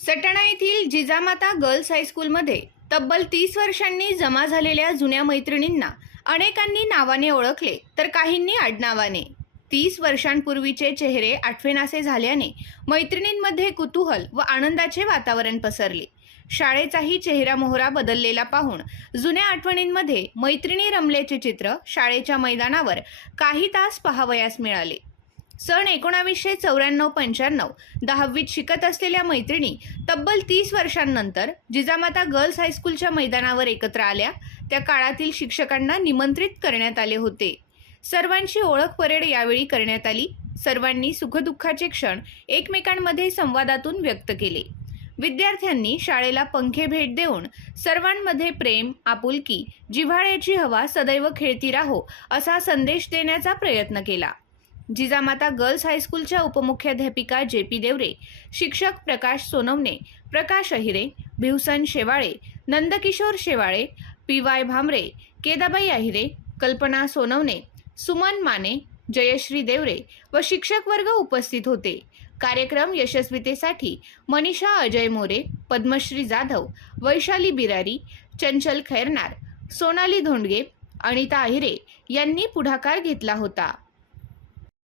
सटाणा येथील जिजामाता गर्ल्स हायस्कूलमध्ये तब्बल तीस वर्षांनी जमा झालेल्या जुन्या मैत्रिणींना अनेकांनी नावाने ओळखले तर काहींनी आडनावाने. तीस वर्षांपूर्वीचे चेहरे आठवेनासे झाल्याने मैत्रिणींमध्ये कुतूहल व आनंदाचे वातावरण पसरले. शाळेचाही चेहरा मोहरा बदललेला पाहून जुन्या आठवणींमध्ये मैत्रिणी रमल्याचे चित्र शाळेच्या मैदानावर काही तास पाहावयास मिळाले. सन एकोणावीसशे चौऱ्याण्णव पंच्याण्णव. दहावीत शिकत असलेल्या मैत्रिणी तब्बल तीस वर्षांनंतर जिजामाता गर्ल्स हायस्कूलच्या मैदानावर एकत्र आल्या. त्या काळातील शिक्षकांना निमंत्रित करण्यात आले होते. सर्वांची ओळख परेड यावेळी करण्यात आली. सर्वांनी सुखदुःखाचे क्षण एकमेकांमध्ये संवादातून व्यक्त केले. विद्यार्थ्यांनी शाळेला पंखे भेट देऊन सर्वांमध्ये प्रेम आपुलकी जिव्हाळ्याची हवा सदैव खेळती राहो असा संदेश देण्याचा प्रयत्न केला. जिजामाता गर्ल्स हायस्कूलच्या उपमुख्याध्यापिका जे पी देवरे शिक्षक प्रकाश सोनवणे प्रकाश अहिरे भिवसन शेवाळे नंदकिशोर शेवाळे पी वाय भामरे केदाबाई अहिरे कल्पना सोनवणे सुमन माने जयश्री देवरे व शिक्षक वर्ग उपस्थित होते. कार्यक्रम यशस्वीतेसाठी मनीषा अजय मोरे पद्मश्री जाधव वैशाली बिरारी चंचल खैरनार सोनाली धोंडगे अनिता अहिरे यांनी पुढाकार घेतला होता.